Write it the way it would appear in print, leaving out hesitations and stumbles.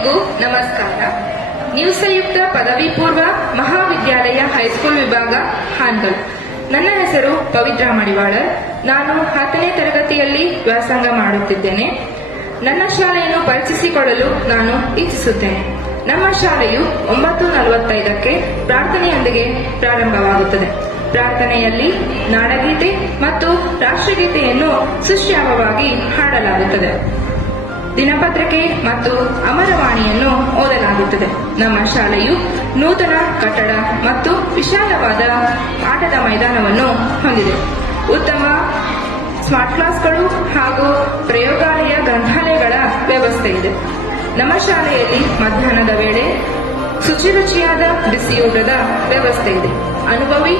ಎಲ್ಲರಿಗೂ ನಮಸ್ಕಾರ. ನ್ಯೂ ಸಂಯುಕ್ತ ಪದವಿ ಪೂರ್ವ ಮಹಾವಿದ್ಯಾಲಯ ಹೈಸ್ಕೂಲ್ ವಿಭಾಗ ಹಾನಗಲ್. ನನ್ನ ಹೆಸರು ಪವಿತ್ರ ಮಡಿವಾಳರ್. ನಾನು 10ನೇ ತರಗತಿಯಲ್ಲಿ ವ್ಯಾಸಂಗ ಮಾಡುತ್ತಿದ್ದೇನೆ. ನನ್ನ ಶಾಲೆಯನ್ನು ಪರಿಚಯಿಸಿಕೊಳ್ಳಲು ನಾನು ಇಚ್ಛಿಸುತ್ತೇನೆ. ನಮ್ಮ ಶಾಲೆಯು 9:45ಕ್ಕೆ ಪ್ರಾರ್ಥನೆಯೊಂದಿಗೆ ಪ್ರಾರಂಭವಾಗುತ್ತದೆ. ಪ್ರಾರ್ಥನೆಯಲ್ಲಿ ನಾಡಗೀತೆ ಮತ್ತು ರಾಷ್ಟ್ರಗೀತೆಯನ್ನು ಸುಶ್ರಾವ್ಯವಾಗಿ ಹಾಡಲಾಗುತ್ತದೆ. ದಿನಪತ್ರಿಕೆ ಮತ್ತು ಅಮರವಾಣಿಯನ್ನು ಓದಲಾಗುತ್ತದೆ. ನಮ್ಮ ಶಾಲೆಯು ನೂತನ ಕಟ್ಟಡ ಮತ್ತು ವಿಶಾಲವಾದ ಆಟದ ಮೈದಾನವನ್ನು ಹೊಂದಿದೆ. ಉತ್ತಮ ಸ್ಮಾರ್ಟ್ ಕ್ಲಾಸ್ಗಳು ಹಾಗೂ ಪ್ರಯೋಗಾಲಯ ಗ್ರಂಥಾಲಯಗಳ ವ್ಯವಸ್ಥೆ ಇದೆ. ನಮ್ಮ ಶಾಲೆಯಲ್ಲಿ ಮಧ್ಯಾಹ್ನದ ವೇಳೆ ಶುಚಿರುಚಿಯಾದ ಬಿಸಿಯೂಟದ ವ್ಯವಸ್ಥೆ ಇದೆ. ಅನುಭವಿ